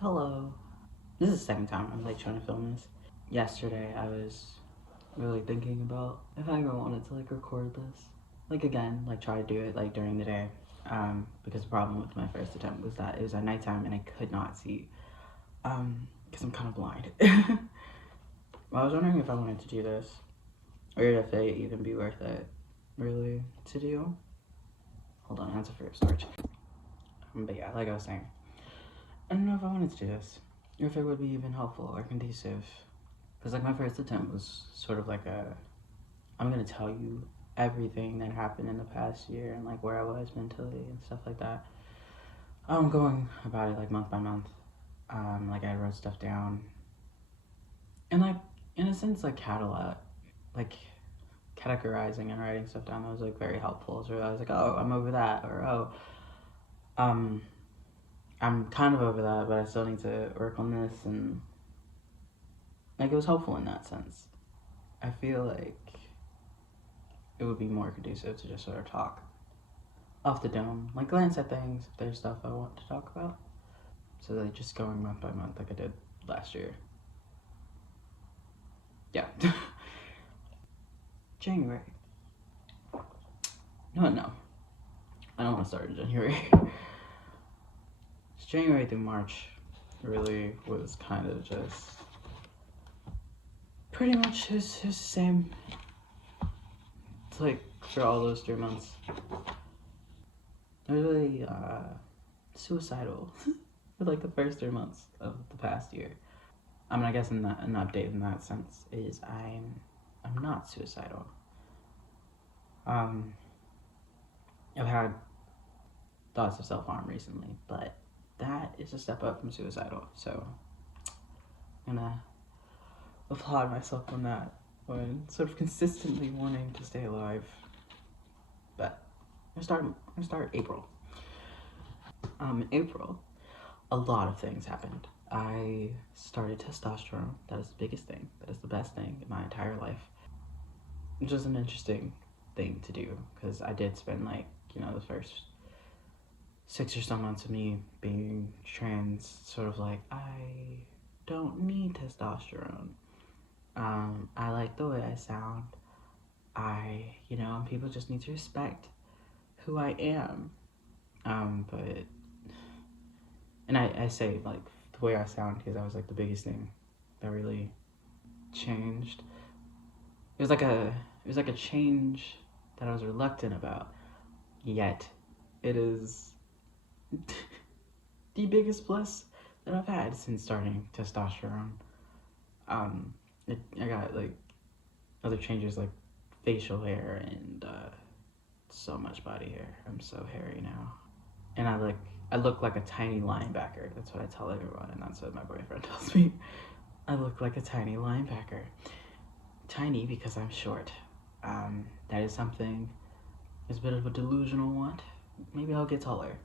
Hello. This is the second time I'm trying to film this. Yesterday I was really thinking about if I ever wanted to record this. Again, try to do it during the day. Because the problem with my first attempt was that it was at nighttime and I could not see. Because I'm kind of blind. I was wondering if I wanted to do this, or if it even be worth it, really, to do. Hold on, that's a first start. But yeah, like I was saying, I don't know if I wanted to do this, or if it would be even helpful or conducive. Because my first attempt was sort of I'm gonna tell you everything that happened in the past year and where I was mentally and stuff like that. I'm going about it month by month. I wrote stuff down, and in a sense categorizing and writing stuff down, that was very helpful. So I was oh, I'm over that, or oh, I'm kind of over that, but I still need to work on this, and it was helpful in that sense. I feel like it would be more conducive to just sort of talk off the dome, glance at things if there's stuff I want to talk about. So just going month by month like I did last year. Yeah. January. No. I don't want to start in January. It's January through March really was kind of just pretty much it's the same. It's for all those 3 months. I was really suicidal for the first 3 months of the past year. I guess an update in that sense is I'm not suicidal. I've had thoughts of self-harm recently, but that is a step up from suicidal. So I'm gonna applaud myself on that, when sort of consistently wanting to stay alive. But I'm gonna start April. In April, a lot of things happened. I started testosterone. That is the biggest thing. That is the best thing in my entire life. Which is an interesting thing to do, because I did spend the first 6 or so months of me being trans sort of I don't need testosterone. I like the way I sound. People just need to respect who I am. And I say the way I sound because that was the biggest thing that really changed. It was a change that I was reluctant about, yet it is the biggest plus that I've had since starting testosterone. I got other changes facial hair and so much body hair. I'm so hairy now, and I look like a tiny linebacker. That's what I tell everyone, and that's what my boyfriend tells me. I look like a tiny linebacker. Tiny because I'm short. That is something. It's a bit of a delusional one. Maybe I'll get taller.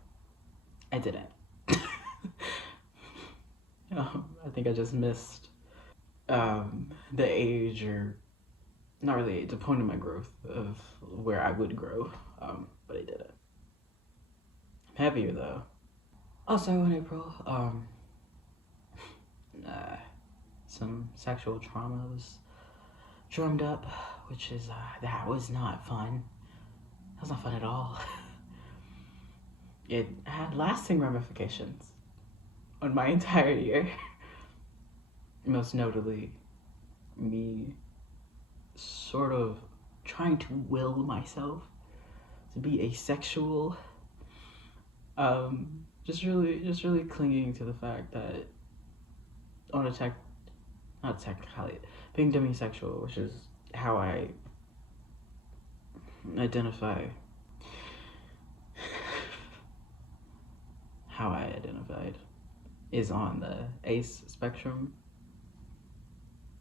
I didn't. I think I just missed the age, or not really age, the point of my growth of where I would grow, but I didn't. I'm happier though. Also in April, some sexual trauma was drummed up, which is that was not fun. That was not fun at all. It had lasting ramifications on my entire year. Most notably, me sort of trying to will myself to be asexual. Just really clinging to the fact that on a not technicality, being demisexual, which is how I identify. How I identified is on the ace spectrum.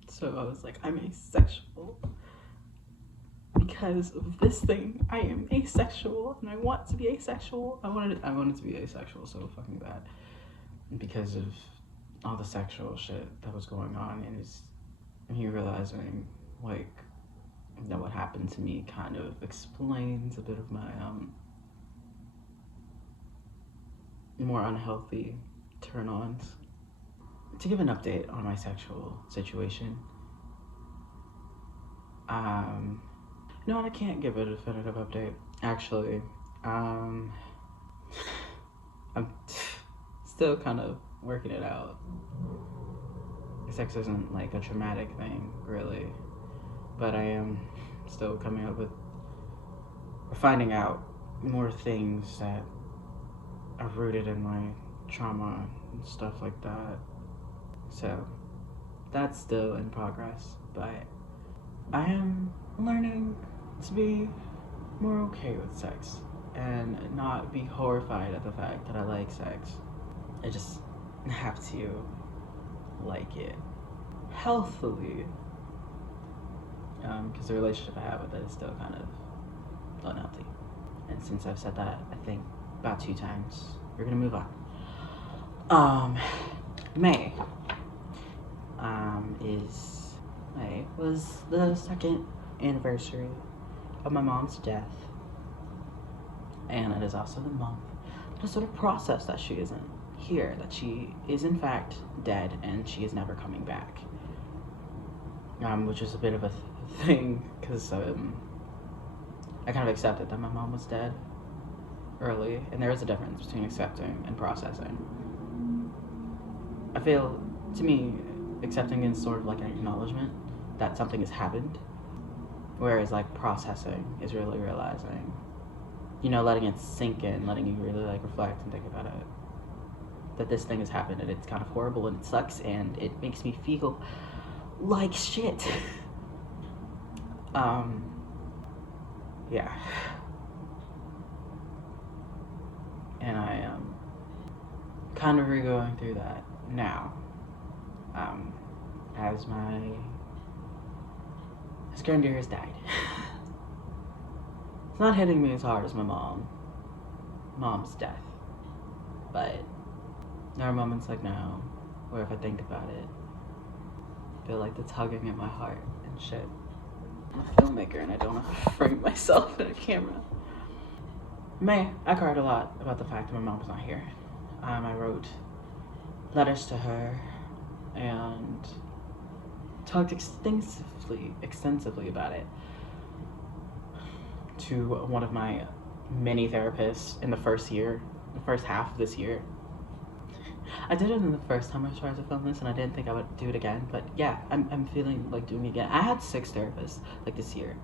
So I was I'm asexual because of this thing. I am asexual and I want to be asexual. I wanted to be asexual so fucking bad because of all the sexual shit that was going on, and me realizing that what happened to me kind of explains a bit of my more unhealthy turn-ons to give an update on my sexual situation. No, I can't give a definitive update. Actually, I'm still kind of working it out. Sex isn't like a traumatic thing, really, but I am still coming up with, or finding out more things that are rooted in my trauma and stuff like that. So that's still in progress, but I am learning to be more okay with sex and not be horrified at the fact that I like sex. I just have to like it healthily, because the relationship I have with it is still kind of unhealthy. And since I've said that, I think about 2 times, we're gonna move on. May was the 2nd anniversary of my mom's death, and it is also the month to sort of process that she isn't here, that she is in fact dead and she is never coming back, which is a bit of a thing, because I kind of accepted that my mom was dead early, and there is a difference between accepting and processing. I feel, to me, accepting is sort of like an acknowledgement that something has happened, whereas like processing is really realizing, letting it sink in, letting you really like reflect and think about it, that this thing has happened and it's kind of horrible and it sucks and it makes me feel like shit. Yeah. And I am kind of going through that now, as my grandmother has died. It's not hitting me as hard as my mom's death, but there are moments like now where if I think about it, I feel like it's tugging at my heart and shit. I'm a filmmaker and I don't know how to frame myself in a camera. I cried a lot about the fact that my mom was not here. I wrote letters to her and talked extensively about it to one of my many therapists in the first half of this year. I did it in the first time I tried to film this, and I didn't think I would do it again, but yeah, I'm feeling like doing it again. I had 6 therapists like this year.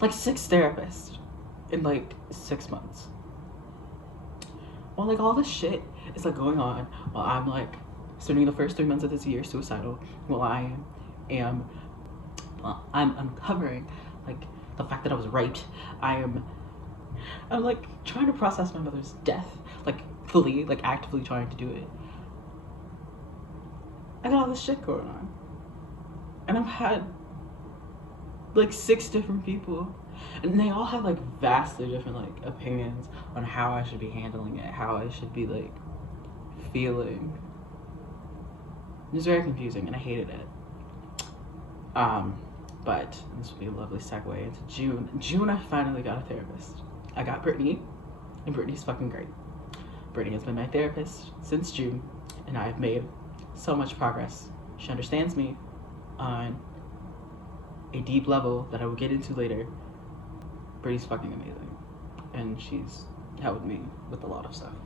Like 6 therapists in like 6 months. While like all this shit is like going on, while I'm like spending the first 3 months of this year suicidal, while I'm uncovering like the fact that I was raped. I'm like trying to process my mother's death, like fully, like actively trying to do it. I got all this shit going on, and I've had like 6 different people, and they all have like vastly different like opinions on how I should be handling it, how I should be like feeling. It was very confusing and I hated it. But this would be a lovely segue into June. June, I finally got a therapist. I got Brittany, and Brittany's fucking great. Brittany has been my therapist since June, and I've made so much progress. She understands me on a deep level that I will get into later. Brittany's fucking amazing, and she's helped me with a lot of stuff.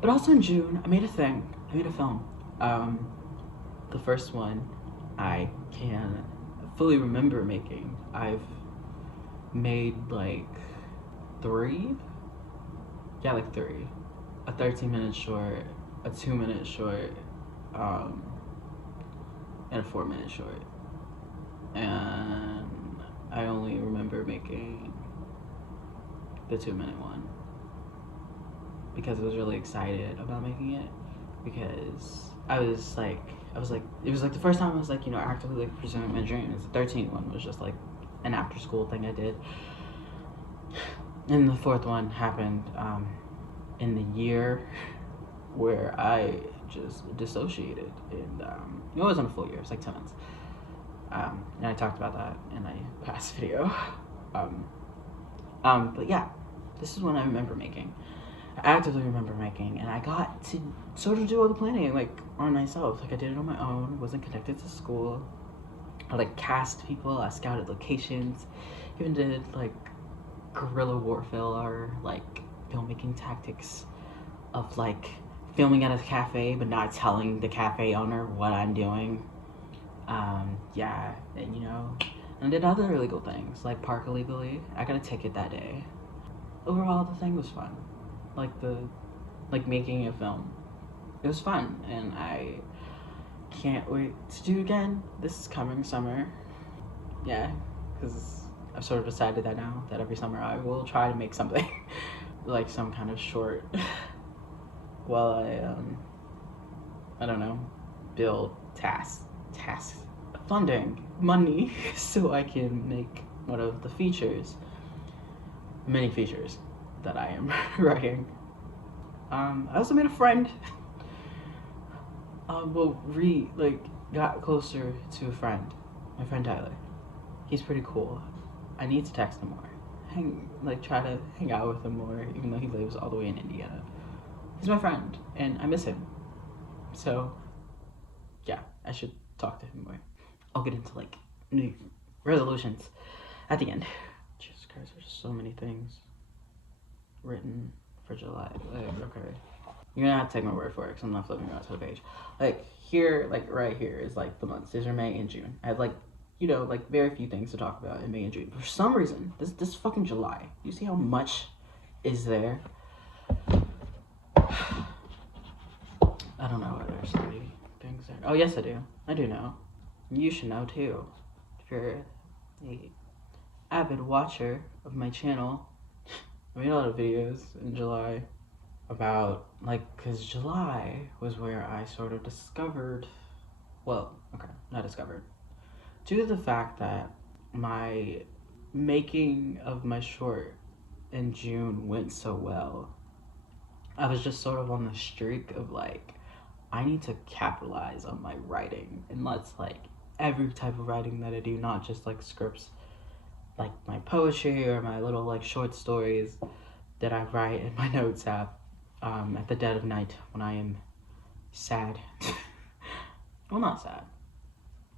But also in June, I made a film. The first one I can fully remember making. I've made like 3. Yeah, like 3. A 13-minute short, a 2-minute short, and a 4-minute short. And I only remember making the 2-minute one because I was really excited about making it, because it was like the first time I was like, actively like pursuing my dreams. The 13th one was just like an after school thing I did. And the 4th one happened in the year where I just dissociated, and it wasn't a full year, it was like 10 months. And I talked about that in a past video. But yeah, this is one I remember making. actively remember making, and I got to sort of do all the planning like on myself. Like I did it on my own, wasn't connected to school. I like cast people, I scouted locations, even did like guerrilla warfare or like filmmaking tactics of like filming at a cafe but not telling the cafe owner what I'm doing. Yeah, and you know, and did other illegal things like park illegally. I got a ticket that day. Overall, the thing was fun. Like making a film. It was fun, and I can't wait to do it again this coming summer. Yeah, because I've sort of decided that now that every summer I will try to make something like some kind of short while I don't know, build tasks, funding, money, so I can make one of the features, many features that I am writing. I also made a friend. Got closer to a friend, my friend Tyler. He's pretty cool. I need to text him more. Try to hang out with him more, even though he lives all the way in Indiana. He's my friend, and I miss him. So, yeah, I should talk to him more. I'll get into like new resolutions at the end. Jesus Christ, there's so many things written for July. Okay. You're gonna have to take my word for it because I'm not flipping around to the page. Like here, like right here is like the months. These are May and June. I have like, you know, like very few things to talk about in May and June. For some reason, this fucking July. You see how much is there? I don't know whether there's any things there. Oh yes, I do. I do know. You should know too. If you're a avid watcher of my channel, I made a lot of videos in July about because July was where I sort of discovered, well, okay, not discovered, due to the fact that my making of my short in June went so well. I was just sort of on the streak of like, I need to capitalize on my writing, and let's like every type of writing that I do, not just like scripts, like my poetry or my little like short stories that I write in my notes app at the dead of night when I am sad. Well, not sad.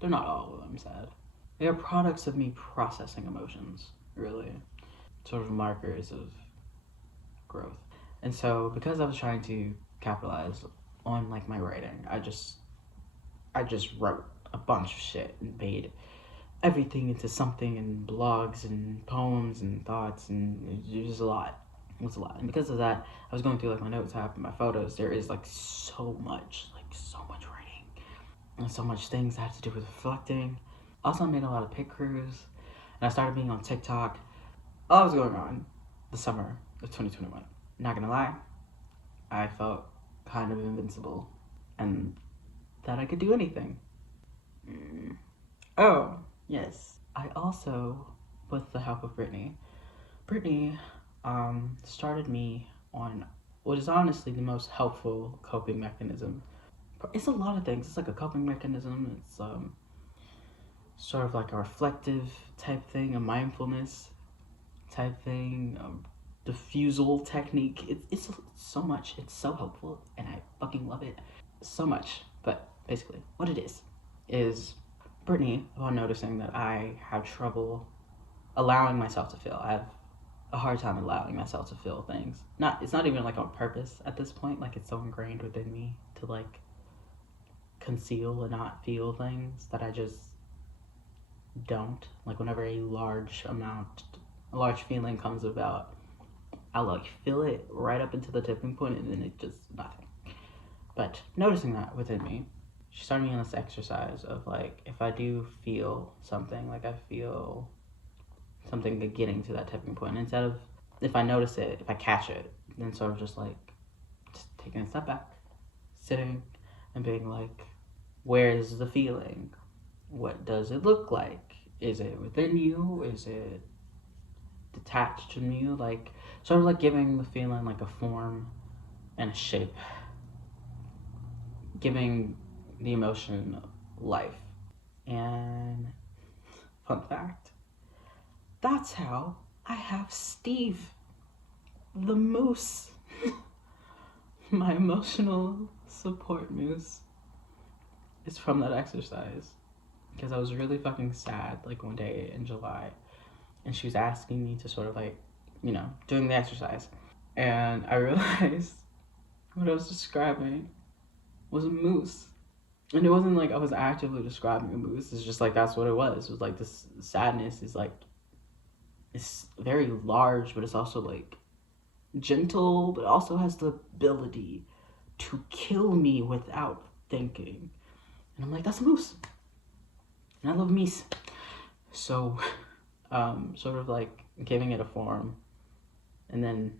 They're not all of them sad. They are products of me processing emotions, really. Sort of markers of growth. And so, because I was trying to capitalize on like my writing, I just wrote a bunch of shit and made everything into something, and blogs and poems and thoughts, and it was a lot. It was a lot. And because of that, I was going through like my notes app and my photos. There is like so much writing and so much things that have to do with reflecting. Also, I made a lot of pic crews, and I started being on TikTok. A lot was going on the summer of 2021. Not gonna lie, I felt kind of invincible and that I could do anything. Oh, yes. I also, with the help of Brittany started me on what is honestly the most helpful coping mechanism. It's a lot of things. It's like a coping mechanism. It's sort of like a reflective type thing, a mindfulness type thing, diffusal technique. It's so much. It's so helpful, and I fucking love it so much. But basically, what it is Brittany, upon noticing that I have trouble allowing myself to feel. I have a hard time allowing myself to feel things. It's not even like on purpose at this point. Like it's so ingrained within me to like conceal and not feel things that I just don't. Like whenever a large feeling comes about, I'll like feel it right up into the tipping point, and then it just nothing. But noticing that within me, she started me on this exercise of like, if I do feel something, like I feel something getting to that tipping point, instead of, if I notice it, if I catch it, then sort of just taking a step back, sitting and being like, where is the feeling? What does it look like? Is it within you? Is it detached from you? Like, sort of like giving the feeling like a form and a shape. Giving the emotion life. And fun fact, that's how I have Steve the moose. my emotional support moose is from that exercise. Because I was really fucking sad, like, one day in July. And she was asking me to sort of, like, doing the exercise. And I realized what I was describing was a moose. And it wasn't like I was actively describing a moose. It's just like that's what it was. It was like this sadness is like, it's very large, but it's also like gentle, but also has the ability to kill me without thinking. And I'm like, that's a moose. And I love meese. So, sort of like giving it a form, and then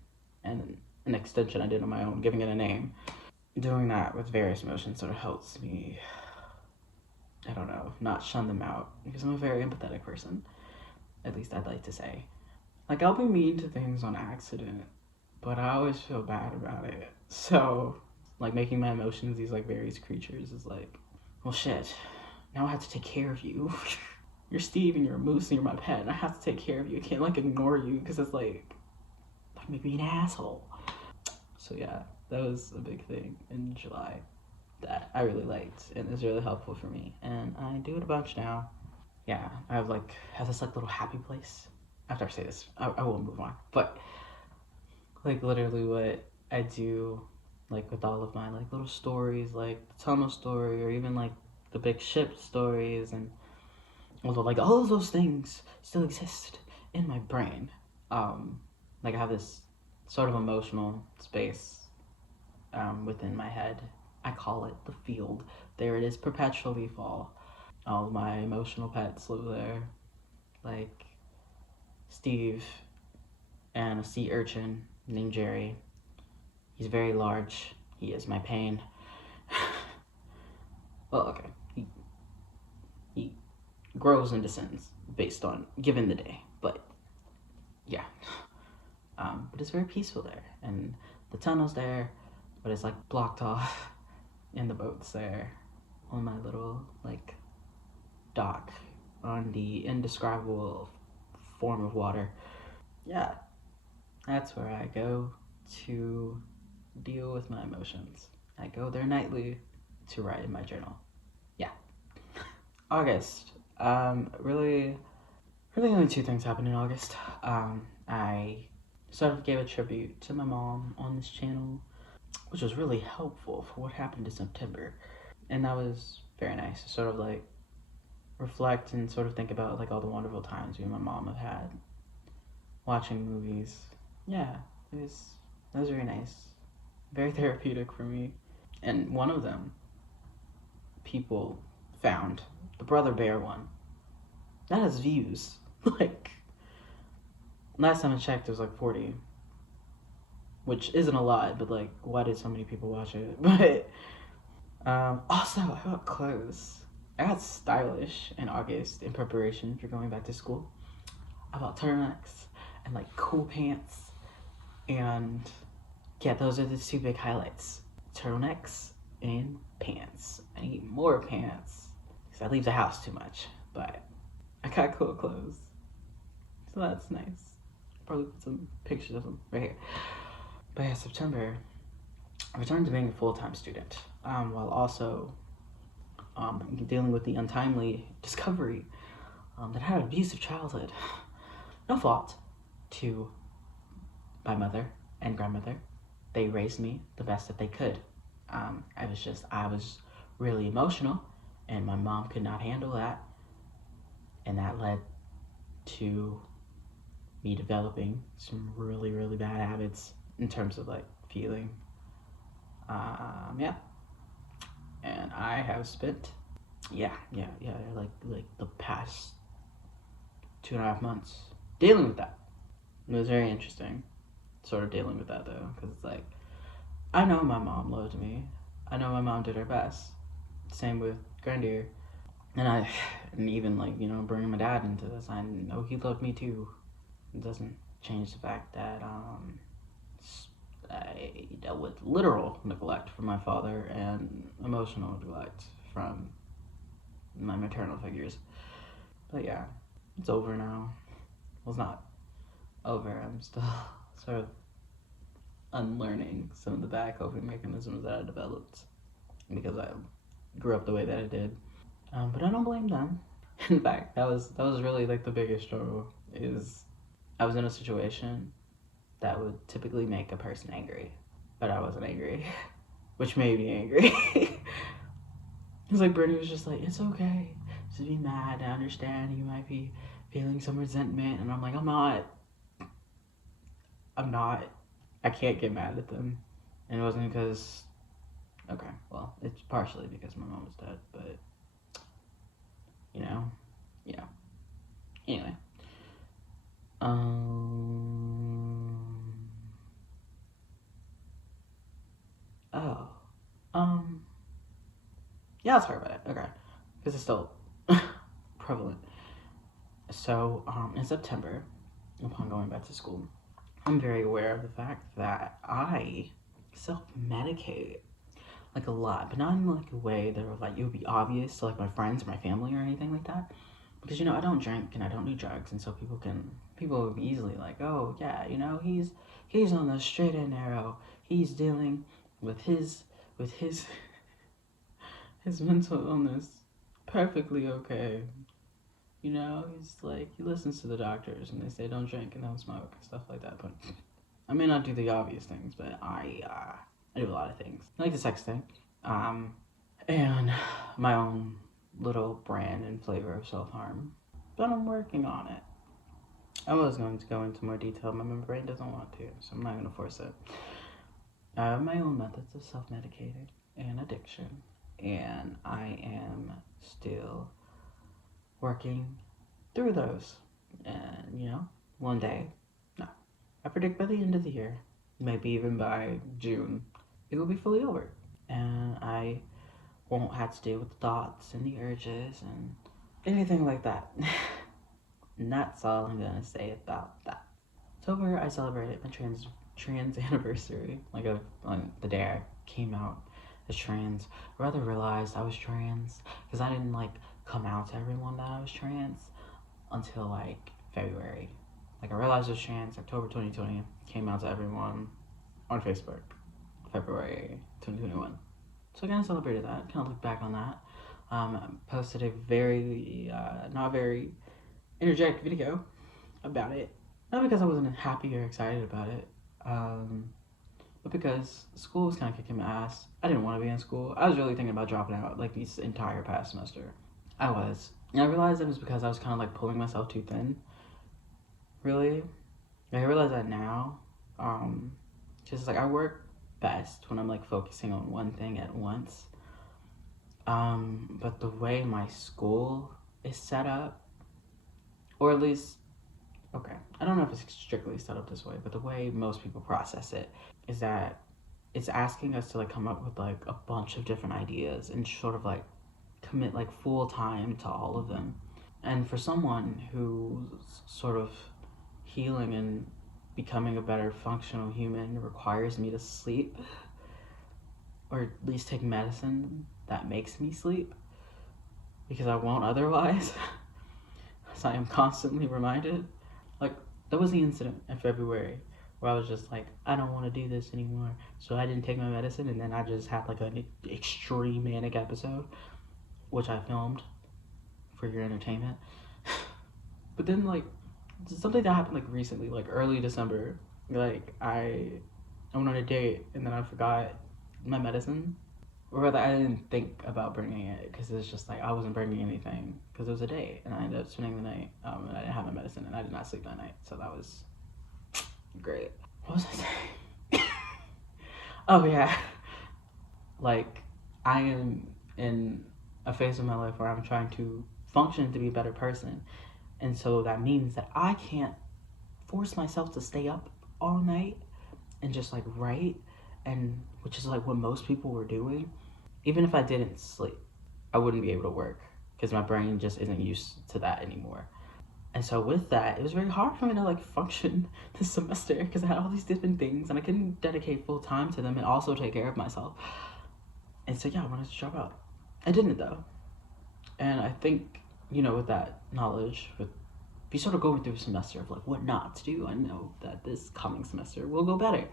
an extension I did on my own, giving it a name. Doing that with various emotions sort of helps me, I don't know, not shun them out, because I'm a very empathetic person. At least I'd like to say. Like, I'll be mean to things on accident, but I always feel bad about it. So, like, making my emotions these, like, various creatures is like, well, shit, now I have to take care of you. You're Steve and you're a moose and you're my pet, and I have to take care of you. I can't, like, ignore you, because it's like, that make me an asshole. So, yeah, that was a big thing in July that I really liked and is really helpful for me. And I do it a bunch now. Yeah, I have this like little happy place. After I say this, I will move on. But like literally what I do, like with all of my like little stories, like the tunnel story, or even like the big ship stories, and although like all of those things still exist in my brain. Like I have this sort of emotional space within my head. I call it the field. There it is, perpetually fall. All of my emotional pets live there, like Steve and a sea urchin named Jerry. He's very large. He is my pain. Well, okay. He grows and descends based on given the day, but yeah. But it's very peaceful there, and the tunnel's there, but it's like blocked off, and the boat's there on my little like dock on the indescribable form of water. Yeah, that's where I go to deal with my emotions. I go there nightly to write in my journal. Yeah. August. Really only two things happened in August. I sort of gave a tribute to my mom on this channel, which was really helpful for what happened in September. And that was very nice to sort of like reflect and sort of think about like all the wonderful times me and my mom have had watching movies. Yeah, that was very nice. Very therapeutic for me. And one of them, people found, the Brother Bear one, that has views. Like, last time I checked, it was like 40. Which isn't a lot, but like, why did so many people watch it? But, also, I got clothes. I got stylish in August in preparation for going back to school. I bought turtlenecks and like cool pants. And yeah, those are the two big highlights. Turtlenecks and pants. I need more pants because I leave the house too much. But I got cool clothes, so that's nice. Probably put some pictures of them right here. But yeah, September, I returned to being a full-time student, while also dealing with the untimely discovery that I had an abusive childhood. No fault to my mother and grandmother. They raised me the best that they could. I was really emotional, and my mom could not handle that. And that led to me developing some really, really bad habits in terms of like feeling. Yeah. And I have spent, like the past 2.5 months dealing with that. It was very interesting, sort of dealing with that though, because it's like, I know my mom loved me. I know my mom did her best. Same with Grandier. And even like, bringing my dad into this, I know he loved me too. It doesn't change the fact that I dealt with literal neglect from my father and emotional neglect from my maternal figures. But yeah, it's over now. Well, it's not over. I'm still sort of unlearning some of the bad coping mechanisms that I developed because I grew up the way that I did. But I don't blame them. In fact, that was really like the biggest struggle. Is I was in a situation that would typically make a person angry, but I wasn't angry, which made me angry. It's like Brittany was just like, it's okay to be mad. I understand you might be feeling some resentment, and I'm like, I'm not. I can't get mad at them, and it wasn't because. Okay, well, it's partially because my mom was dead, but you know, yeah. Anyway, oh, yeah, let's talk about it. Okay, because it's still prevalent. So, in September, upon going back to school, I'm very aware of the fact that I self-medicate like a lot, but not in like a way that would like it would be obvious to like my friends or my family or anything like that. Because I don't drink and I don't do drugs, and so people would be easily like, oh yeah, he's on the straight and narrow. He's dealing with his his mental illness perfectly okay. He's like he listens to the doctors and they say don't drink and don't smoke and stuff like that. But I may not do the obvious things, but I do a lot of things. I like the sex thing, and my own little brand and flavor of self-harm, but I'm working on it. I was going to go into more detail, but my brain doesn't want to, so I'm not going to force it. I have my own methods of self-medicating and addiction, and I am still working through those. And, one day, no, I predict by the end of the year, maybe even by June, it will be fully over. And I won't have to deal with the thoughts and the urges and anything like that. And that's all I'm gonna say about that. October, I celebrated my trans anniversary, like the day I came out as trans. I rather realized I was trans because I didn't like come out to everyone that I was trans until like February. Like I realized I was trans October 2020, came out to everyone on Facebook February 2021. So I kind of celebrated that, kind of looked back on that. Posted a very, not very energetic video about it. Not because I wasn't happy or excited about it, but because school was kind of kicking my ass. I didn't want to be in school. I was really thinking about dropping out like this entire past semester. I was. And I realized it was because I was kind of like pulling myself too thin. Really. I realize that now. Just like I work best when I'm like focusing on one thing at once. But the way my school is set up, or at least, okay, I don't know if it's strictly set up this way, but the way most people process it is that it's asking us to like come up with like a bunch of different ideas and sort of like commit like full time to all of them. And for someone who's sort of healing and becoming a better functional human requires me to sleep, or at least take medicine that makes me sleep, because I won't otherwise. So I am constantly reminded. Like, there was the incident in February where I was just like, I don't want to do this anymore. So I didn't take my medicine, and then I just had like an extreme manic episode, which I filmed for your entertainment. But then like something that happened like recently, like early December, like I went on a date and then I forgot my medicine, or rather I didn't think about bringing it because it's just like I wasn't bringing anything because it was a date, and I ended up spending the night, and I didn't have my medicine and I did not sleep that night, so that was great. What was I saying? Oh yeah, like I am in a phase of my life where I'm trying to function to be a better person, and so that means that I can't force myself to stay up all night and just like write, and which is like what most people were doing. Even if I didn't sleep, I wouldn't be able to work because my brain just isn't used to that anymore. And so with that, it was very hard for me to like function this semester because I had all these different things and I couldn't dedicate full time to them and also take care of myself. And so yeah, I wanted to drop out. I didn't though. And I think, with that knowledge, with be sort of going through a semester of like what not to do, I know that this coming semester will go better.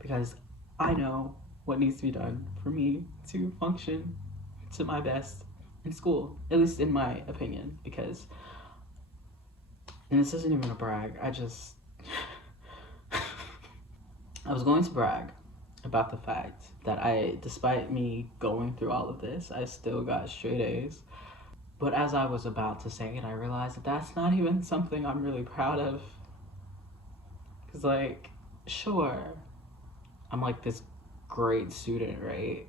because I know what needs to be done for me to function to my best in school, at least in my opinion, because, and this isn't even a brag, I was going to brag about the fact that despite me going through all of this, I still got straight A's. But as I was about to say it, I realized that that's not even something I'm really proud of. Because, like, sure, I'm like this great student, right?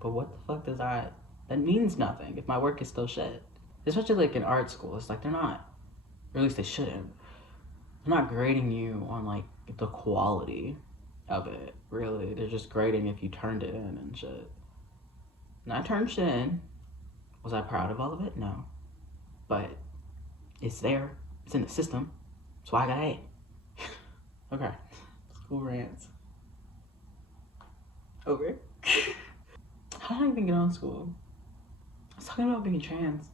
But what the fuck does that means nothing if my work is still shit. Especially like in art school, it's like they're not, or at least they shouldn't. They're not grading you on like the quality of it, really. They're just grading if you turned it in and shit. And I turned shit in. Was I proud of all of it? No. But it's there. It's in the system. That's why I got A. Okay. School rants. Over. How did I even get on school? I was talking about being trans.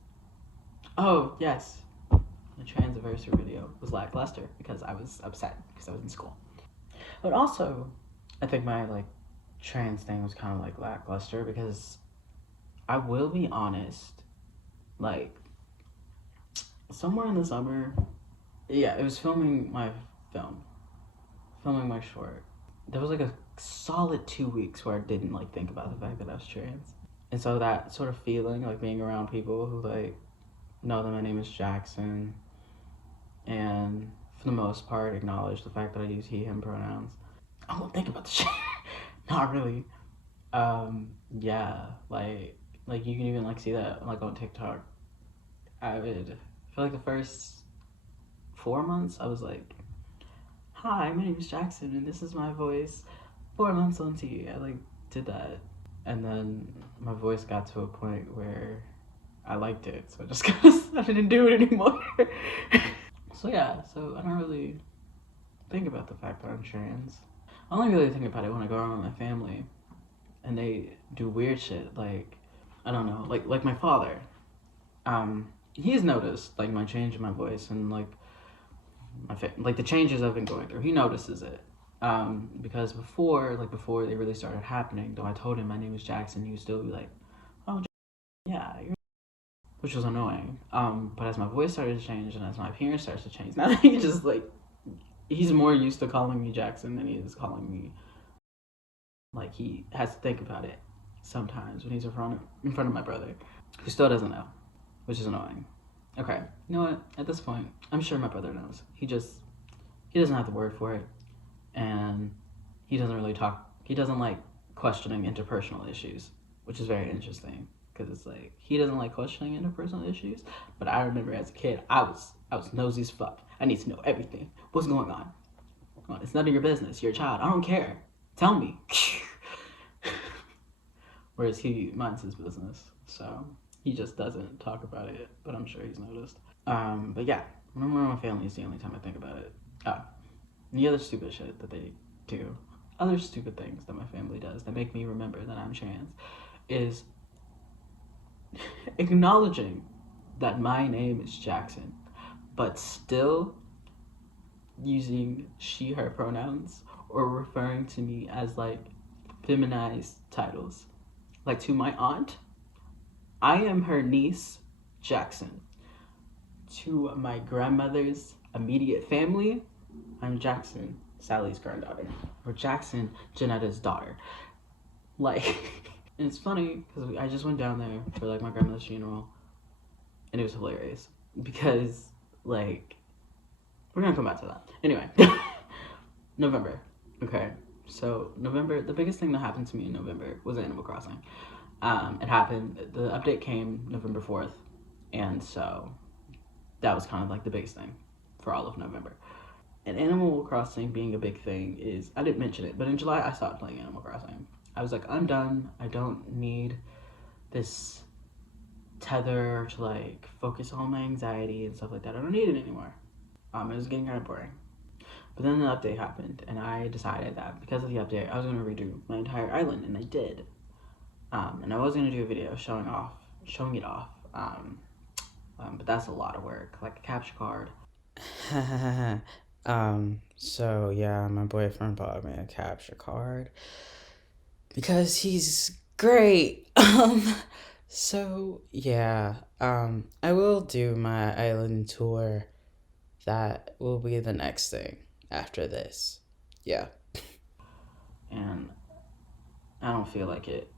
Oh, yes. The transversary video was lackluster because I was upset because I was in school. But also, I think my like trans thing was kind of like lackluster because I will be honest, like somewhere in the summer, yeah, it was filming my short. There was like a solid 2 weeks where I didn't like think about the fact that I was trans. And so that sort of feeling, like being around people who like know that my name is Jackson and for the most part acknowledge the fact that I use he, him pronouns. I don't think about the shit. Not really. Yeah, like you can even like see that like on TikTok. I feel like the first 4 months I was like, hi, my name is Jackson and this is my voice. 4 months on T, I like did that. And then my voice got to a point where I liked it, so just because I didn't do it anymore. So yeah, so I don't really think about the fact that I'm trans. I only really think about it when I go around with my family and they do weird shit, like I don't know, like my father. He's noticed like my change in my voice and like like the changes I've been going through. He notices it. Because before they really started happening, though I told him my name is Jackson, he would still be like, oh yeah, which was annoying. But as my voice started to change and as my appearance starts to change, now he just like he's more used to calling me Jackson than he is calling me. Like he has to think about it sometimes when he's in front of my brother, who still doesn't know, which is annoying. Okay, you know what? At this point, I'm sure my brother knows. He doesn't have the word for it, and he doesn't really talk. He doesn't like questioning interpersonal issues, which is very interesting because it's like he doesn't like questioning interpersonal issues. But I remember as a kid, I was nosy as fuck. I need to know everything. What's going on? It's none of your business. You're a child. I don't care. Tell me. Whereas he minds his business, so he just doesn't talk about it. But I'm sure he's noticed. But yeah, when I'm around my family, it's the only time I think about it. Oh, and the other stupid shit that they do, other stupid things that my family does that make me remember that I'm trans, is acknowledging that my name is Jackson, but still using she, her pronouns or referring to me as like feminized titles. Like to my aunt, I am her niece, Jackson. To my grandmother's immediate family, I'm Jackson, Sally's granddaughter. Or Jackson, Janetta's daughter. Like, and it's funny because I just went down there for like my grandmother's funeral and it was hilarious because like, we're gonna come back to that. Anyway, November, okay. So November, the biggest thing that happened to me in November was Animal Crossing. It happened, the update came November 4th, and so that was kind of like the biggest thing for all of November. And Animal Crossing being a big thing is, I didn't mention it, but in July I stopped playing Animal Crossing. I was like, I'm done. I don't need this tether to like focus on my anxiety and stuff like that. I don't need it anymore. It was getting kind of boring. But then the update happened, and I decided that because of the update, I was going to redo my entire island, and I did. And I was going to do a video showing it off. But that's a lot of work, like a capture card. So yeah, my boyfriend bought me a capture card because he's great. So yeah, I will do my island tour. That will be the next thing after this. Yeah. And I don't feel like it.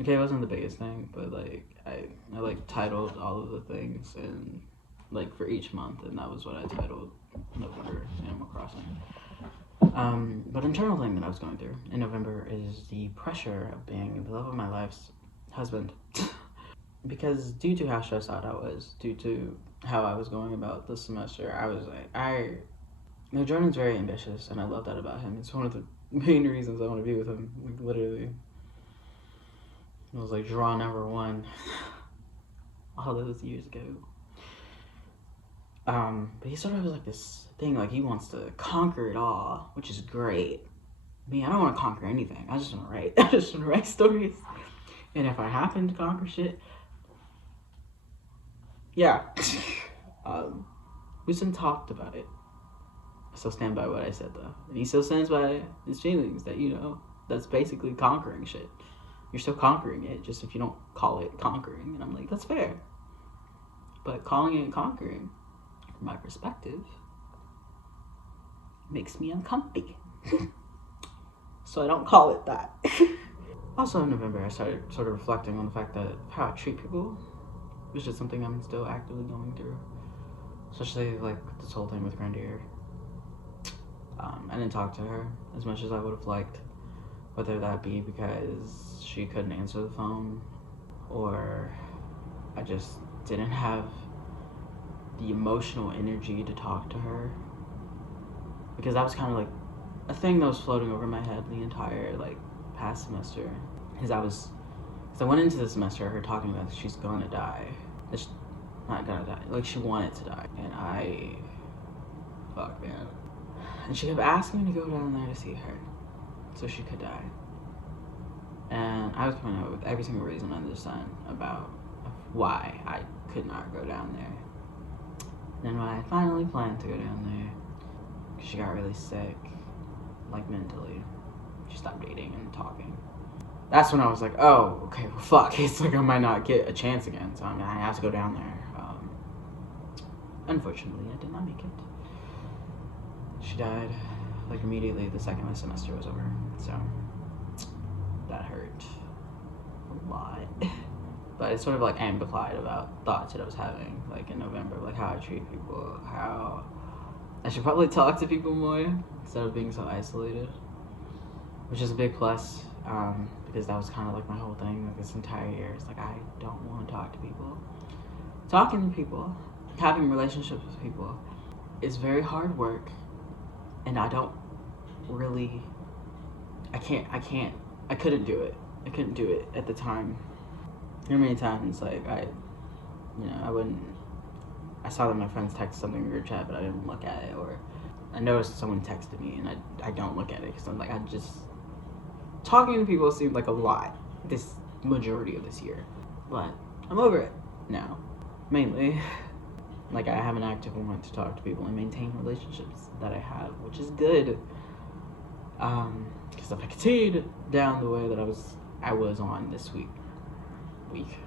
Okay, it wasn't the biggest thing, but like I like titled all of the things and like for each month, and that was what I titled November Animal Crossing. But internal thing that I was going through in November is the pressure of being the love of my life's husband. Because due to how stressed out I was, due to how I was going about this semester, I was like, Jordan's very ambitious, and I love that about him. It's one of the main reasons I want to be with him. Like, literally, it was like draw number one all those years ago. But he sort of has like this thing, like he wants to conquer it all, which is great. Me, I don't want to conquer anything. I just want to write. I just want to write stories. And if I happen to conquer shit, yeah. We still talked about it. I still stand by what I said though. And he still stands by his feelings that, that's basically conquering shit. You're still conquering it, just if you don't call it conquering. And I'm like, that's fair. But calling it conquering, from my perspective, makes me uncomfy. So I don't call it that. Also in November, I started sort of reflecting on the fact that how I treat people, which is something I'm still actively going through. Especially like this whole thing with Grandier. I didn't talk to her as much as I would have liked, whether that be because she couldn't answer the phone or I just didn't have the emotional energy to talk to her, because that was kind of like a thing that was floating over my head the entire like past semester. Because I went into the semester her talking about she's gonna die. She's not gonna die, like she wanted to die, and fuck man. And she kept asking me to go down there to see her, so she could die. And I was coming up with every single reason under the sun about why I could not go down there. Then when I finally planned to go down there, because she got really sick, like mentally, she stopped dating and talking. That's when I was like, oh, okay, well, fuck. It's like I might not get a chance again, so I have to go down there. Unfortunately, I did not make it. She died, like, immediately the second my semester was over, so that hurt a lot. But it's sort of, like, amplified about thoughts that I was having, like, in November, like, how I treat people, how I should probably talk to people more instead of being so isolated, which is a big plus, because that was kind of, like, my whole thing, like, this entire year. It's like, I don't want to talk to people. Talking to people, having relationships with people is very hard work, and I couldn't do it. I couldn't do it at the time. There were many times, like, I saw that my friends texted something in group chat, but I didn't look at it, or I noticed someone texted me, and I don't look at it, because I'm like, talking to people seemed like a lot this majority of this year, but I'm over it now, mainly. Like, I have an active want to talk to people and maintain relationships that I have, which is good. Because if I continued down the way that I was on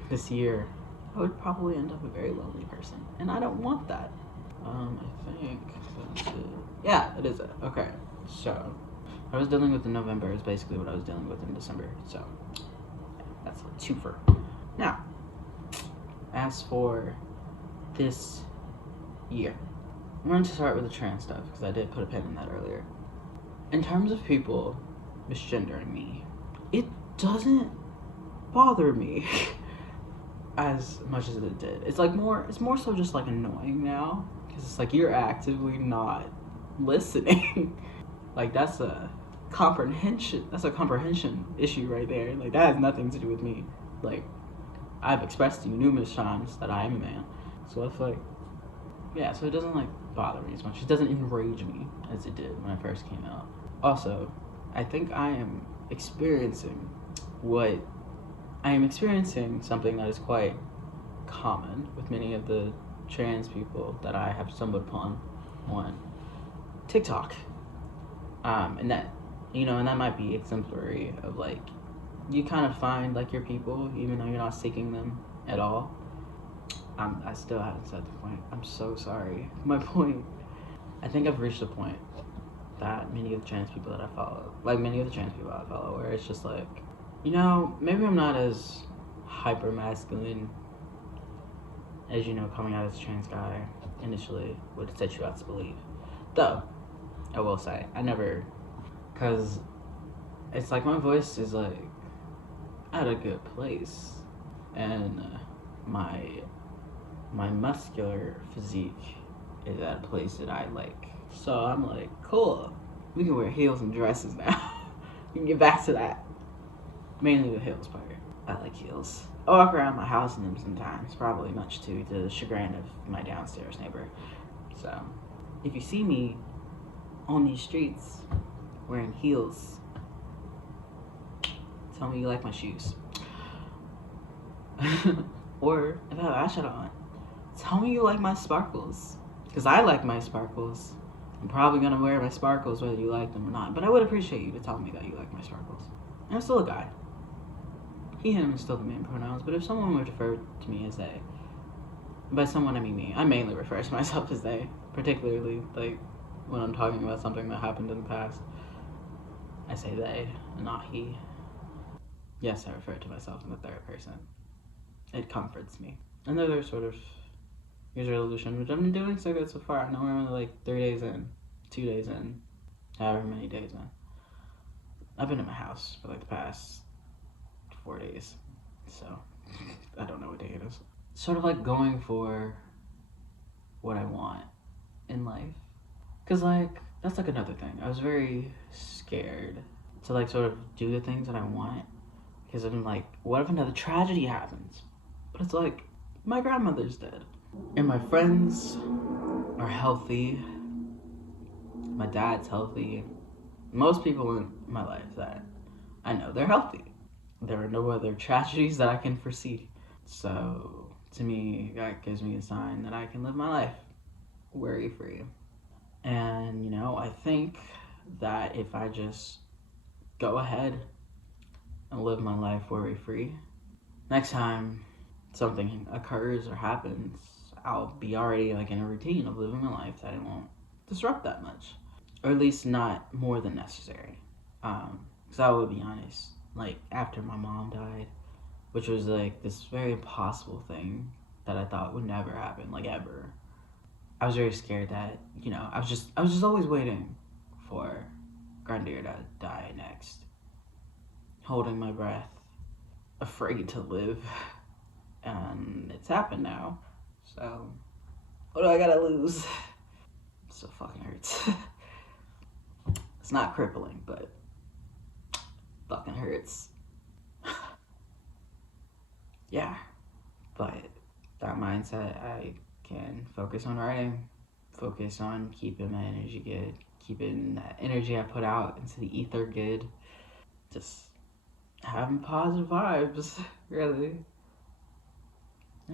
this year, I would probably end up a very lonely person, and I don't want that. I think that's it. Yeah, it is it. Okay, so what I was dealing with in November is basically what I was dealing with in December, so that's a twofer. Now, as for this year, I'm going to start with the trans stuff, because I did put a pin in that earlier. In terms of people misgendering me, it doesn't bother me as much as it did. It's more so just like annoying now, because it's like you're actively not listening. Like that's a comprehension issue right there. Like that has nothing to do with me. Like I've expressed to you numerous times that I am a man, so it's like, yeah, so it doesn't like bother me as much. It doesn't enrage me as it did when I first came out. Also, I think I am experiencing something that is quite common with many of the trans people that I have stumbled upon. One, TikTok. And that, and that might be exemplary of like, you kind of find like your people, even though you're not seeking them at all. I still haven't said the point. I'm so sorry. My point, I think I've reached a point that many of the trans people that I follow, where it's just like, maybe I'm not as hyper masculine as, coming out as a trans guy initially would set you out to believe. Though, I will say, I never, because it's like my voice is like at a good place, and my muscular physique is at a place that I like. So I'm like, cool, we can wear heels and dresses now. We can get back to that. Mainly the heels part. I like heels. I walk around my house in them sometimes, probably much to the chagrin of my downstairs neighbor. So, if you see me on these streets wearing heels, tell me you like my shoes. Or if I have eyeshadow on, tell me you like my sparkles. Because I like my sparkles. I'm probably going to wear my sparkles whether you like them or not. But I would appreciate you to tell me that you like my sparkles. I'm still a guy. He, him is still the main pronouns. But if someone would refer to me as they, by someone I mean me, I mainly refer to myself as they. Particularly, like, when I'm talking about something that happened in the past. I say they, and not he. Yes, I refer to myself in the third person. It comforts me. Another sort of New Year's resolution, which I've been doing so good so far. I know we're only like 3 days in, 2 days in, however many days in. I've been in my house for like the past 4 days, so I don't know what day it is. Sort of like going for what I want in life. Because like, that's like another thing. I was very scared to like sort of do the things that I want. Because I'm like, what if another tragedy happens? But it's like, my grandmother's dead. And my friends are healthy. My dad's healthy. Most people in my life that I know, they're healthy. There are no other tragedies that I can foresee. So, to me, that gives me a sign that I can live my life worry-free. And, I think that if I just go ahead and live my life worry-free, next time something occurs or happens, I'll be already like in a routine of living my life that it won't disrupt that much, or at least not more than necessary. Because I will be honest, like after my mom died, which was like this very impossible thing that I thought would never happen, like ever. I was very scared that, I was just always waiting for Grandier to die next, holding my breath, afraid to live, and it's happened now. So, what do I gotta lose? It still fucking hurts. It's not crippling, but fucking hurts. Yeah, but that mindset, I can focus on writing, focus on keeping my energy good, keeping that energy I put out into the ether good, just having positive vibes, really.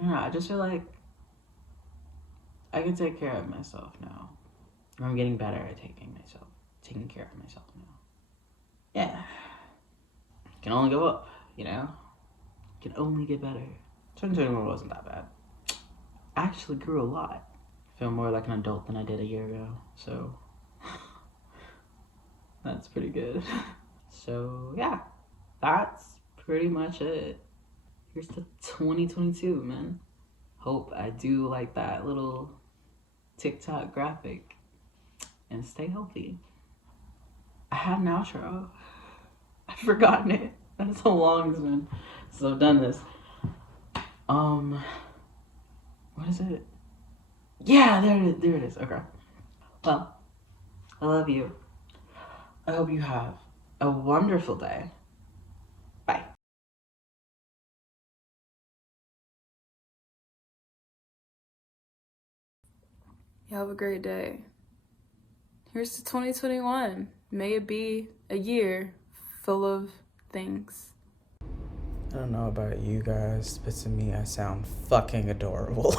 Yeah, I just feel like I can take care of myself now. I'm getting better at taking care of myself now. Yeah. Can only go up, Can only get better. 2021 wasn't that bad. I actually grew a lot. I feel more like an adult than I did a year ago, so that's pretty good. So, yeah, that's pretty much it. Here's to 2022, man. Hope I do like that little TikTok graphic and stay healthy. I had an outro. I've forgotten it. That's how long it's been since I've done this. What is it? Yeah, there it is. Okay. Well, I love you. I hope you have a wonderful day. Bye. You have a great day. Here's to 2021. May it be a year full of things. I don't know about you guys, but to me, I sound fucking adorable.